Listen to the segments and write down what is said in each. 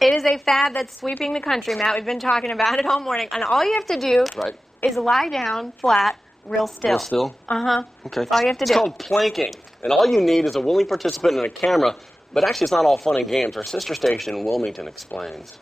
It is a fad that's sweeping the country, Matt. We've been talking about it all morning. And all you have to do is lie down flat, real still. Real still? Uh-huh. Okay. That's all you have to do. It's called planking. And all you need is a willing participant and a camera. But actually, it's not all fun and games. Our sister station in Wilmington explains.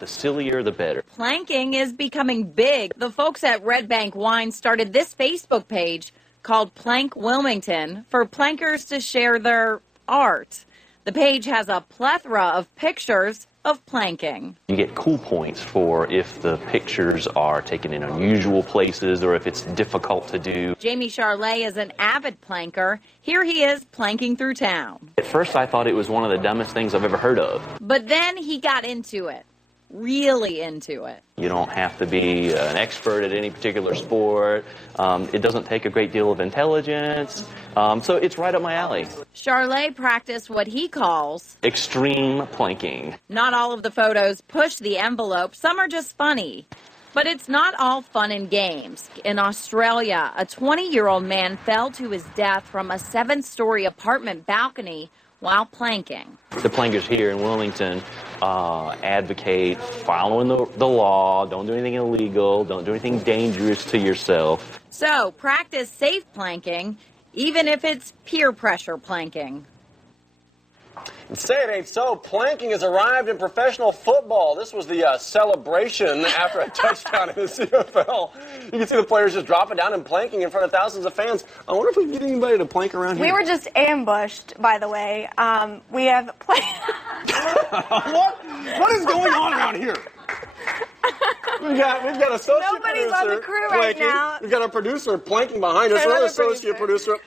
The sillier, the better. Planking is becoming big. The folks at Red Bank Wine started this Facebook page called Plank Wilmington for plankers to share their art. The page has a plethora of pictures of planking. You get cool points for if the pictures are taken in unusual places or if it's difficult to do. Jamie Charlet is an avid planker. Here he is planking through town. At first I thought it was one of the dumbest things I've ever heard of. But then he got into it. Really into it. You don't have to be an expert at any particular sport. It doesn't take a great deal of intelligence. So it's right up my alley. Charlet practiced what he calls extreme planking. Not all of the photos push the envelope. Some are just funny. But it's not all fun and games. In Australia, a 20-year-old man fell to his death from a 7-story apartment balcony while planking. The plankers here in Wilmington advocate following the law, don't do anything illegal, don't do anything dangerous to yourself. So practice safe planking, even if it's peer pressure planking. And say it ain't so, planking has arrived in professional football. This was the celebration after a touchdown in the CFL. You can see the players just dropping down and planking in front of thousands of fans. I wonder if we can get anybody to plank around here. We were just ambushed, by the way. We have What is going on around here? We've got associate Nobody's producer on the crew planking. right now. We've got our producer planking behind us. Another associate producer.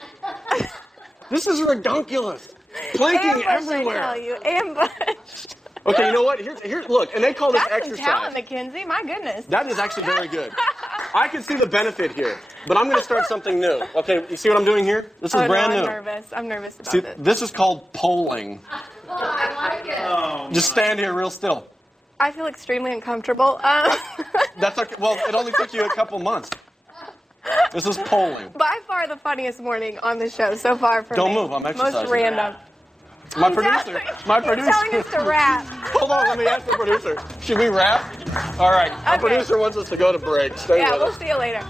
This is redunculous. Planking everywhere. I tell you, ambushed. Okay, you know what? Here's look, and they call this That's exercise. some talent, Mackenzie. My goodness. That is actually very good. I can see the benefit here, but I'm going to start something new. Okay, you see what I'm doing here? This is brand new. I'm nervous. I'm nervous about See, this. this is called polling. Oh, I like it. Oh, just stand here real still. I feel extremely uncomfortable. That's okay. Well, it only took you a couple months. This is polling. By far the funniest morning on the show so far for me. Don't move. I'm exercising. Most random. My producer. He's telling us to rap. Hold on, let me ask the producer. Should we rap? All right. Our producer wants us to go to break. Stay with us. We'll see you later.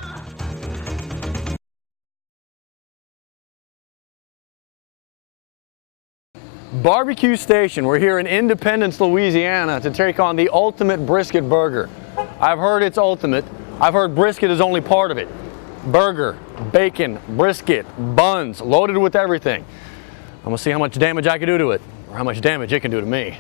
Barbecue Station. We're here in Independence, Louisiana to take on the ultimate brisket burger. I've heard it's ultimate. I've heard brisket is only part of it. Burger, bacon, brisket, buns, loaded with everything. I'm gonna see how much damage I can do to it, or how much damage it can do to me.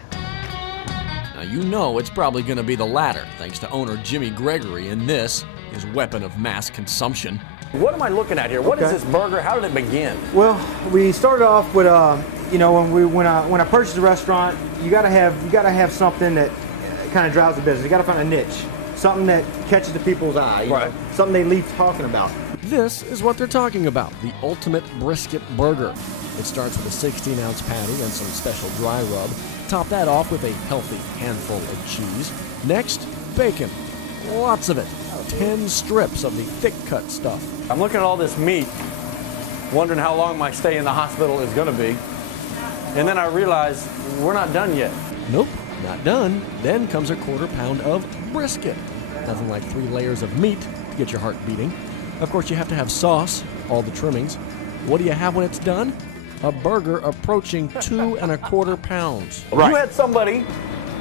Now you know it's probably gonna be the latter, thanks to owner Jimmy Gregory, and this, his weapon of mass consumption. What am I looking at here? What is this burger? How did it begin? Well, we started off with, you know, when I purchased the restaurant, you gotta have something that kind of drives the business. You gotta find a niche, something that catches the people's eye, you know, something they leave talking about. This is what they're talking about, the ultimate brisket burger. It starts with a 16-ounce patty and some special dry rub. Top that off with a healthy handful of cheese. Next, bacon. Lots of it. 10 strips of the thick-cut stuff. I'm looking at all this meat, wondering how long my stay in the hospital is gonna be. And then I realize we're not done yet. Nope, not done. Then comes a quarter pound of brisket. Nothing like 3 layers of meat to get your heart beating. Of course, you have to have sauce, all the trimmings. What do you have when it's done? A burger approaching 2 1/4 pounds. You had somebody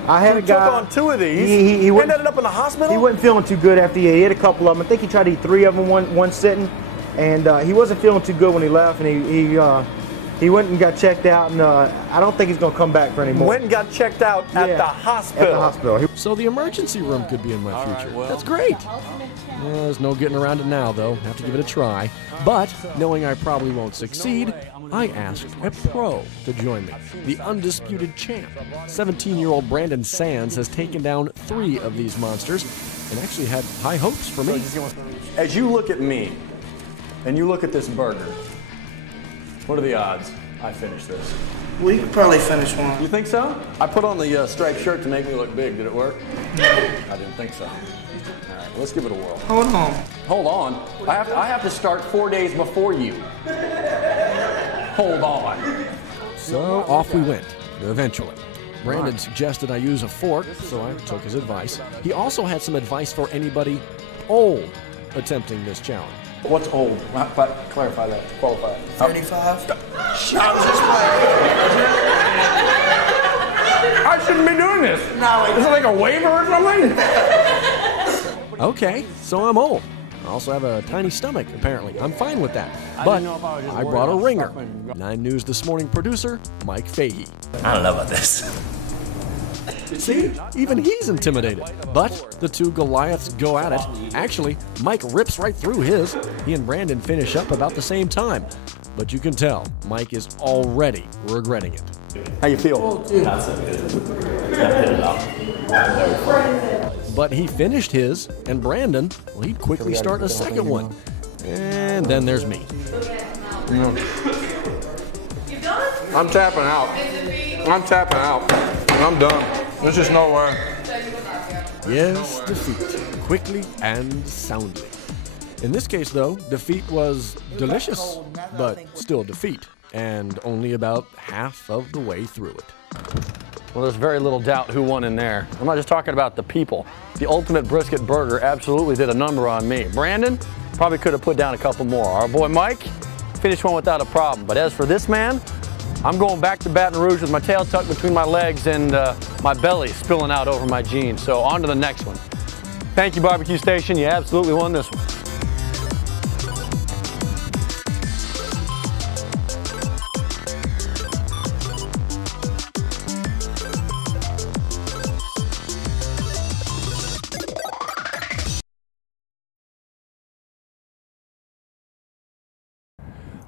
I had a guy took on 2 of these. He ended up in the hospital. He wasn't feeling too good after he ate a couple of them. I think he tried to eat 3 of them one sitting, and he wasn't feeling too good when he left. And he went and got checked out, and I don't think he's going to come back for any more. Went and got checked out at the hospital. At the hospital. So the emergency room could be in my future. well. That's great. There's no getting around it now, though. Have to give it a try. But knowing I probably won't succeed, I asked a pro to join me. The undisputed champ. 17-year-old Brandon Sands has taken down 3 of these monsters and actually had high hopes for me. As you look at me and you look at this burger, what are the odds I finish this? Well, you could probably finish one. You think so? I put on the striped shirt to make me look big. Did it work? I didn't think so. All right, let's give it a whirl. Hold on. Hold on. I have to start 4 days before you. Hold on. So off we went, eventually. Brandon suggested I use a fork, so I took his advice. He also had some advice for anybody old attempting this challenge. What's old? But clarify that. Qualify it. 35. I shouldn't be doing this. No, Is it like a waiver or something? Okay, so I'm old. I also have a tiny stomach, apparently. I'm fine with that. But I brought a ringer. 9 News This Morning producer, Mike Fahey. I don't know about this. See, even he's intimidated. But the two Goliaths go at it. Actually, Mike rips right through his. He and Brandon finish up about the same time. But you can tell, Mike is already regretting it. How you feel? Not so good. Not good at all. But he finished his, and Brandon, well, he'd quickly start a second one. And then there's me. I'm tapping out. I'm tapping out. I'm done. There's just no way. Yes, defeat, quickly and soundly. In this case, though, defeat was delicious, but still defeat, and only about half of the way through it. Well, there's very little doubt who won in there. I'm not just talking about the people. The Ultimate Brisket Burger absolutely did a number on me. Brandon probably could have put down a couple more. Our boy Mike finished one without a problem. But as for this man, I'm going back to Baton Rouge with my tail tucked between my legs and my belly spilling out over my jeans. So on to the next one. Thank you, Barbecue Station. You absolutely won this one.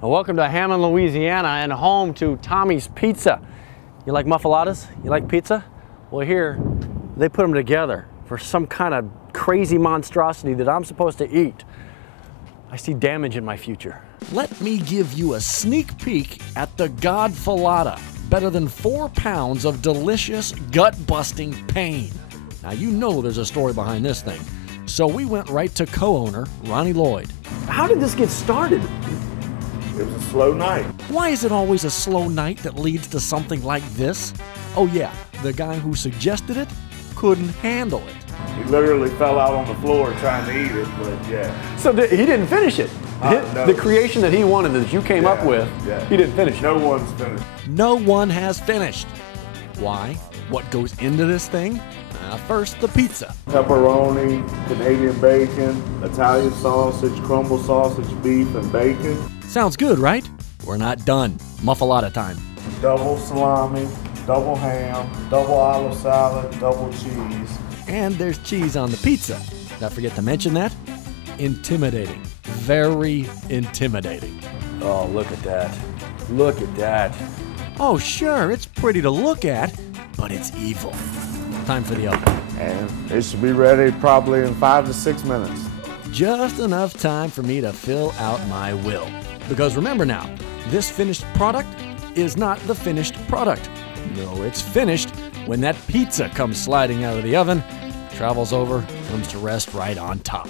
Welcome to Hammond, Louisiana, and home to Tommy's Pizza. You like muffaladas? You like pizza? Well, here, they put them together for some kind of crazy monstrosity that I'm supposed to eat. I see damage in my future. Let me give you a sneak peek at the Godfalata. Better than 4 pounds of delicious, gut-busting pain. Now, you know there's a story behind this thing. So we went right to co-owner Ronnie Lloyd. How did this get started? It was a slow night. Why is it always a slow night that leads to something like this? Oh yeah, the guy who suggested it couldn't handle it. He literally fell out on the floor trying to eat it, but yeah. So he didn't finish it. No. The creation that he wanted, that you came up with, he didn't finish it. No one's finished. No one has finished. Why? What goes into this thing? First, the pizza. Pepperoni, Canadian bacon, Italian sausage, crumble sausage, beef, and bacon. Sounds good, right? We're not done. Muffalata time. Double salami, double ham, double olive salad, double cheese. And there's cheese on the pizza. Not forget to mention that. Intimidating. Very intimidating. Oh, look at that. Look at that. Oh, sure, it's pretty to look at, but it's evil. Time for the oven. And it should be ready probably in 5 to 6 minutes. Just enough time for me to fill out my will. Because remember now, this finished product is not the finished product. No, it's finished when that pizza comes sliding out of the oven, travels over, comes to rest right on top.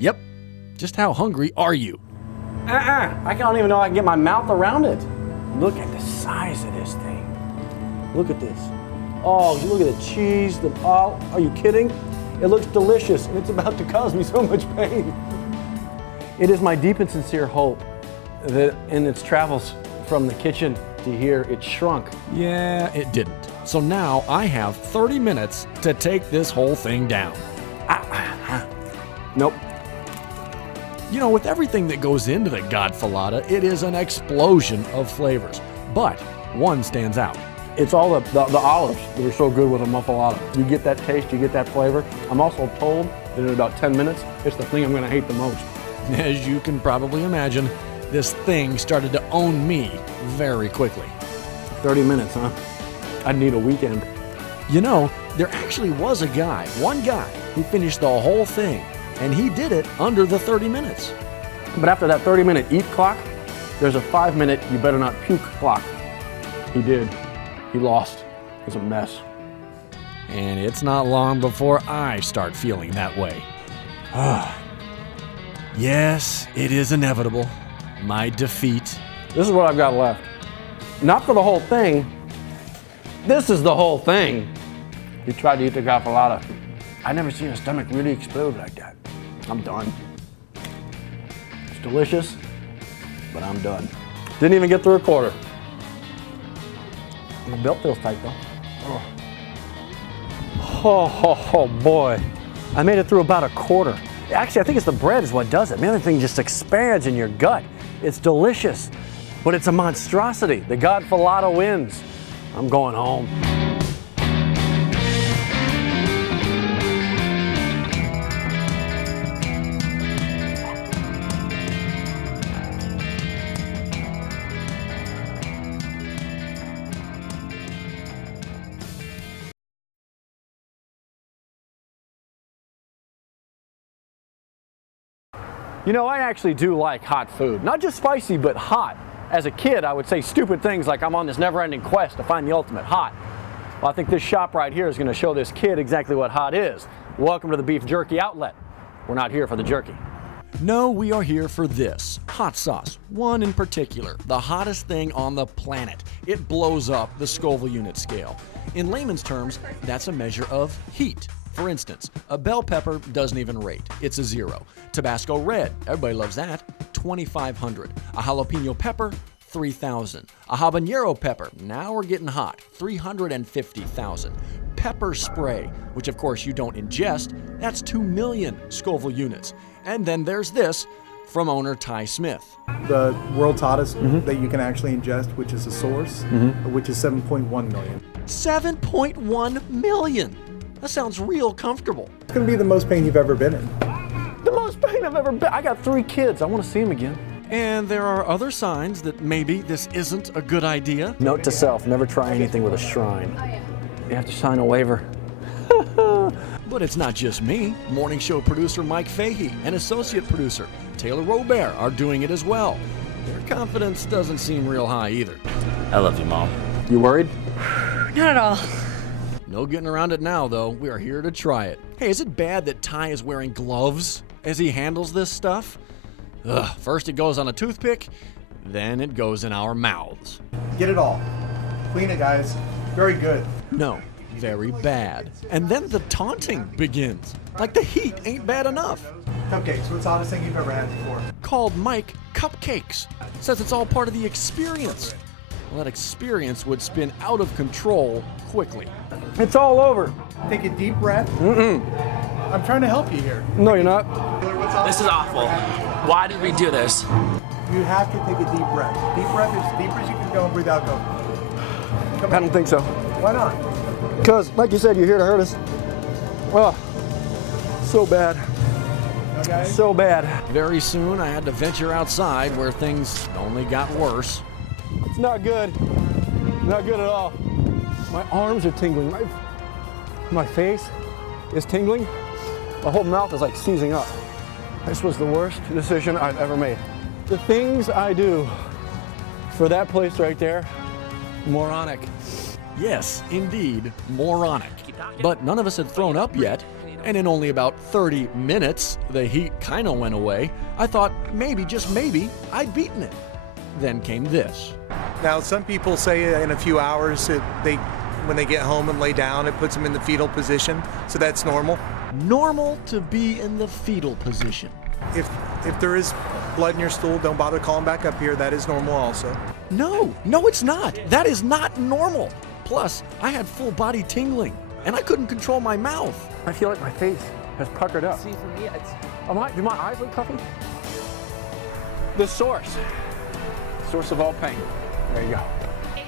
Yep, just how hungry are you? I don't even know I can get my mouth around it. Look at the size of this thing. Look at this. Oh, you look at the cheese, are you kidding? It looks delicious, and it's about to cause me so much pain. It is my deep and sincere hope that in its travels from the kitchen to here, it shrunk. Yeah, it didn't. So now I have 30 minutes to take this whole thing down. Nope. You know, with everything that goes into the Godfalata, it is an explosion of flavors. But one stands out. It's all the olives that are so good with a muffalata. You get that taste, you get that flavor. I'm also told that in about 10 minutes, it's the thing I'm going to hate the most. As you can probably imagine, this thing started to own me very quickly. 30 minutes, huh? I'd need a weekend. You know, there actually was one guy, who finished the whole thing, and he did it under the 30 minutes. But after that 30-minute eat clock, there's a 5-minute you better not puke clock. He did. He lost. It was a mess. And it's not long before I start feeling that way. Yes, it is inevitable. My defeat. This is what I've got left. Not for the whole thing. This is the whole thing. He tried to eat the Gaffalata. I never seen a stomach really explode like that. I'm done. It's delicious, but I'm done. Didn't even get through a quarter. The belt feels tight though. Oh, boy. I made it through about a quarter. Actually, I think it's the bread is what does it. Man, the thing just expands in your gut. It's delicious, but it's a monstrosity. The Godfalata wins. I'm going home. You know, I actually do like hot food. Not just spicy, but hot. As a kid, I would say stupid things like I'm on this never-ending quest to find the ultimate hot. Well, I think this shop right here is going to show this kid exactly what hot is. Welcome to the Beef Jerky Outlet. We're not here for the jerky. No, we are here for this. Hot sauce. One in particular. The hottest thing on the planet. It blows up the Scoville unit scale. In layman's terms, that's a measure of heat. For instance, a bell pepper doesn't even rate. It's a 0. Tabasco Red, everybody loves that, 2,500. A jalapeno pepper, 3,000. A habanero pepper, now we're getting hot, 350,000. Pepper spray, which of course you don't ingest, that's 2 million Scoville units. And then there's this from owner Ty Smith. The world's hottest that you can actually ingest, which is a source, which is 7.1 million. 7.1 million! That sounds real comfortable. It's going to be the most pain you've ever been in. The most pain I've ever been. I got 3 kids. I want to see them again. And there are other signs that maybe this isn't a good idea. Note to self, never try anything with a shrine. You have to sign a waiver. But it's not just me. Morning show producer Mike Fahey and associate producer Taylor Robert are doing it as well. Their confidence doesn't seem real high either. I love you, Mom. You worried? Not at all. No getting around it now, though. We are here to try it. Hey, is it bad that Ty is wearing gloves as he handles this stuff? Ugh, first it goes on a toothpick, then it goes in our mouths. Get it all. Clean it, guys. Very good. No, very bad. And then the taunting begins. Like the heat ain't bad enough. Cupcakes, what's the hottest thing you've ever had before? Called Mike Cupcakes. Says it's all part of the experience. Well, that experience would spin out of control quickly. It's all over. Take a deep breath. I'm trying to help you here. No, you're not. This is awful. Why did we do this? You have to take a deep breath. Deep breath as deep as you can go and breathe out. Go. I don't think so. Why not? Because, like you said, you're here to hurt us. Oh, so bad. Okay. So bad. Very soon, I had to venture outside where things only got worse. It's not good. Not good at all. My arms are tingling. My face is tingling. My whole mouth is like seizing up. This was the worst decision I've ever made. The things I do for that place right there, moronic. Yes, indeed, moronic. But none of us had thrown up yet, and in only about 30 minutes, the heat kind of went away. I thought maybe, just maybe, I'd beaten it. Then came this. Now, some people say in a few hours when they get home and lay down, it puts them in the fetal position, so that's normal. Normal to be in the fetal position. If there is blood in your stool, don't bother calling back up here. That is normal also. No, it's not. That is not normal. Plus, I had full body tingling, and I couldn't control my mouth. I feel like my face has puckered up. See, for me, it's... Do my eyes look puffy? The source of all pain. There you go.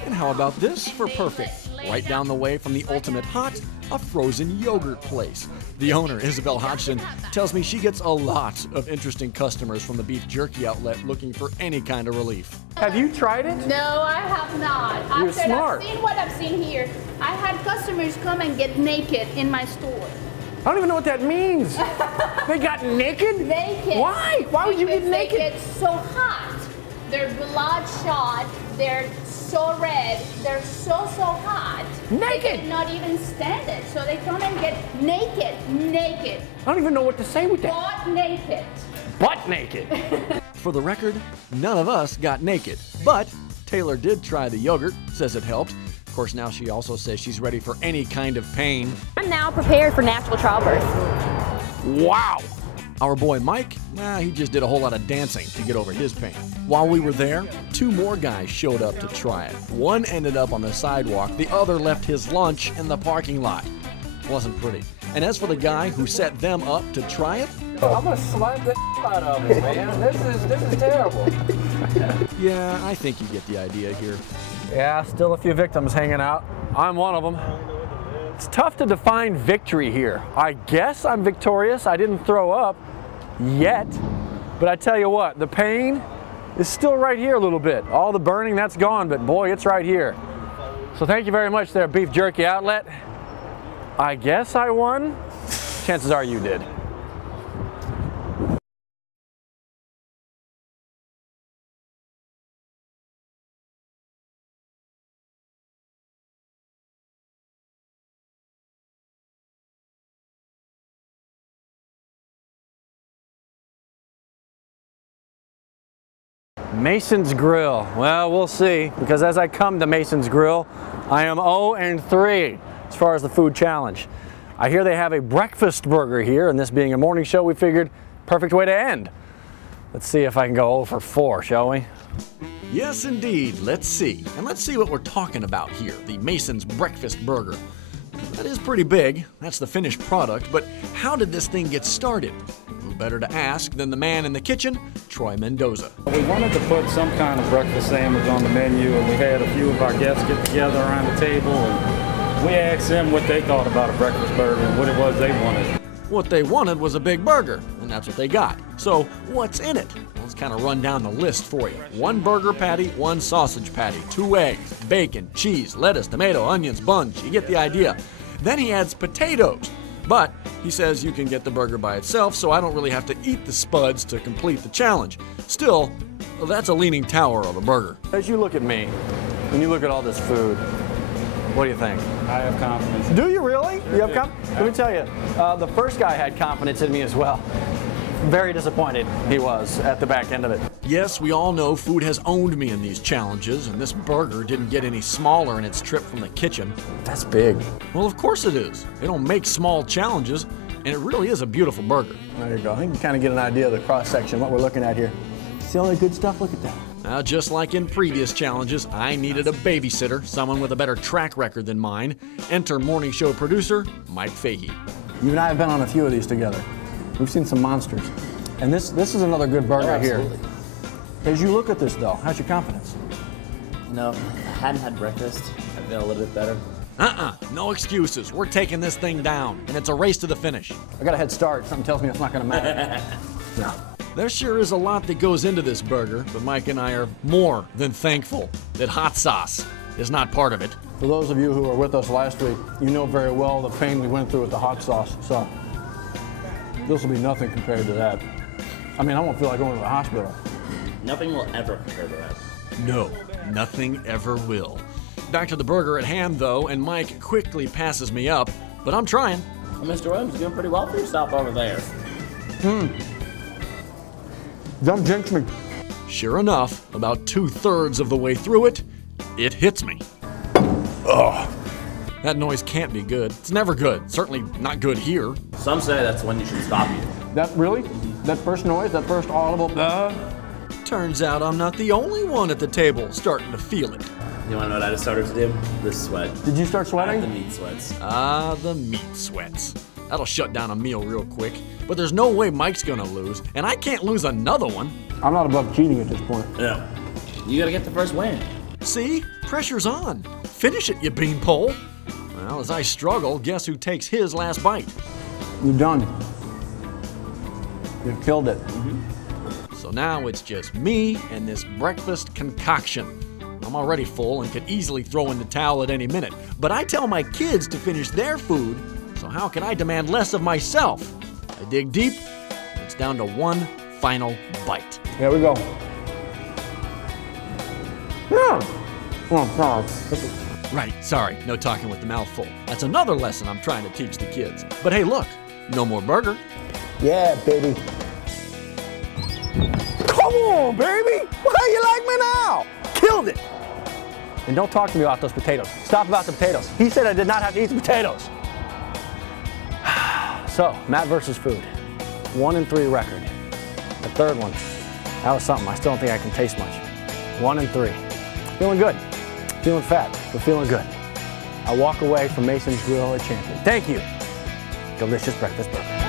And how about this for perfect? Right down the way from the ultimate hot, a frozen yogurt place. The owner, Isabel Hodgson, tells me she gets a lot of interesting customers from the Beef Jerky Outlet looking for any kind of relief. Have you tried it? No, I have not. You're After smart. I've seen what I've seen here, I had customers come and get naked in my store. I don't even know what that means. They got naked? Naked. Why? Why would you get naked? They get so hot. They're bloodshot. They're so red. They're so hot. Naked. They cannot even stand it. So they come and get naked. I don't even know what to say with that. Butt naked. Butt naked. For the record, none of us got naked, but Taylor did try the yogurt, says it helped. Of course, now she also says she's ready for any kind of pain. I'm now prepared for natural childbirth. Wow! Our boy Mike, he just did a whole lot of dancing to get over his pain. While we were there, 2 more guys showed up to try it. One ended up on the sidewalk, the other left his lunch in the parking lot. Wasn't pretty. And as for the guy who set them up to try it, I'm gonna slap the out of it, man. This is terrible. Yeah, I think you get the idea here. Yeah, still a few victims hanging out. I'm one of them. It's tough to define victory here. I guess I'm victorious. I didn't throw up yet. But I tell you what, the pain is still right here a little bit. All the burning, that's gone, but boy, it's right here. So thank you very much there, Beef Jerky Outlet. I guess I won. Chances are you did. Mason's Grill. Well, we'll see, because as I come to Mason's Grill, I am 0-3 as far as the food challenge. I hear they have a breakfast burger here, and this being a morning show, we figured perfect way to end. Let's see if I can go 0-4, shall we? Yes, indeed. Let's see. And let's see what we're talking about here, the Mason's Breakfast Burger. That is pretty big. That's the finished product, but how did this thing get started? Who better to ask than the man in the kitchen, Troy Mendoza. We wanted to put some kind of breakfast sandwich on the menu, and we had a few of our guests get together around the table, and we asked them what they thought about a breakfast burger and what it was they wanted. What they wanted was a big burger, and that's what they got. So, what's in it? Let's kind of run down the list for you. 1 burger patty, 1 sausage patty, 2 eggs, bacon, cheese, lettuce, tomato, onions, buns. You get the idea. Then he adds potatoes. But he says you can get the burger by itself, so I don't really have to eat the spuds to complete the challenge. Still, that's a leaning tower of a burger. As you look at me, when you look at all this food, what do you think? I have confidence. Do you really? You have confidence? Let me tell you, the first guy had confidence in me as well. Very disappointed he was at the back end of it. Yes, we all know food has owned me in these challenges, and this burger didn't get any smaller in its trip from the kitchen. That's big. Well, of course it is. They don't make small challenges, and it really is a beautiful burger. There you go. I think you kind of get an idea of the cross-section, what we're looking at here. See all the good stuff? Look at that. Now, just like in previous challenges, I needed a babysitter, someone with a better track record than mine. Enter morning show producer Mike Fahey. You and I have been on a few of these together. We've seen some monsters. And this is another good burger here. As you look at this, though, how's your confidence? No, I hadn't had breakfast. I feel a little bit better. No excuses. We're taking this thing down, and it's a race to the finish. I got a head start. Something tells me it's not going to matter. No. There sure is a lot that goes into this burger, but Mike and I are more than thankful that hot sauce is not part of it. For those of you who were with us last week, you know very well the pain we went through with the hot sauce. So this will be nothing compared to that. I mean, I won't feel like going to the hospital. Nothing will ever compare to that. No, nothing ever will. Back to the burger at hand, though, and Mike quickly passes me up, but I'm trying. Well, Mr. Williams, you're doing pretty well for yourself over there. Don't jinx me. Sure enough, about 2/3 of the way through it, it hits me. Ugh. That noise can't be good. It's never good. Certainly not good here. Some say that's when you should stop eating. That really? That first noise? That first audible? Turns out I'm not the only one at the table starting to feel it. You want to know what I just started to do? This sweat. Did you start sweating? The meat sweats. Ah, the meat sweats. That'll shut down a meal real quick. But there's no way Mike's gonna lose, and I can't lose another one. I'm not above cheating at this point. Yeah. You gotta get the first win. See? Pressure's on. Finish it, you beanpole. Well, as I struggle, guess who takes his last bite? You're done. You've killed it. So now it's just me and this breakfast concoction. I'm already full and could easily throw in the towel at any minute. But I tell my kids to finish their food, so how can I demand less of myself? I dig deep. It's down to one final bite. Here we go. Yeah. Oh, God. Right, sorry, no talking with the mouth full. That's another lesson I'm trying to teach the kids. But hey, look, no more burger. Yeah, baby. Come on, baby. How you like me now? Killed it. And don't talk to me about those potatoes. Stop about the potatoes. He said I did not have to eat the potatoes. So, Matt versus food. 1-3 record. The third one, that was something. I still don't think I can taste much. 1-3. Feeling good. Feeling fat, but feeling good. I walk away from Mason's Grill a champion. Thank you. Delicious breakfast burger.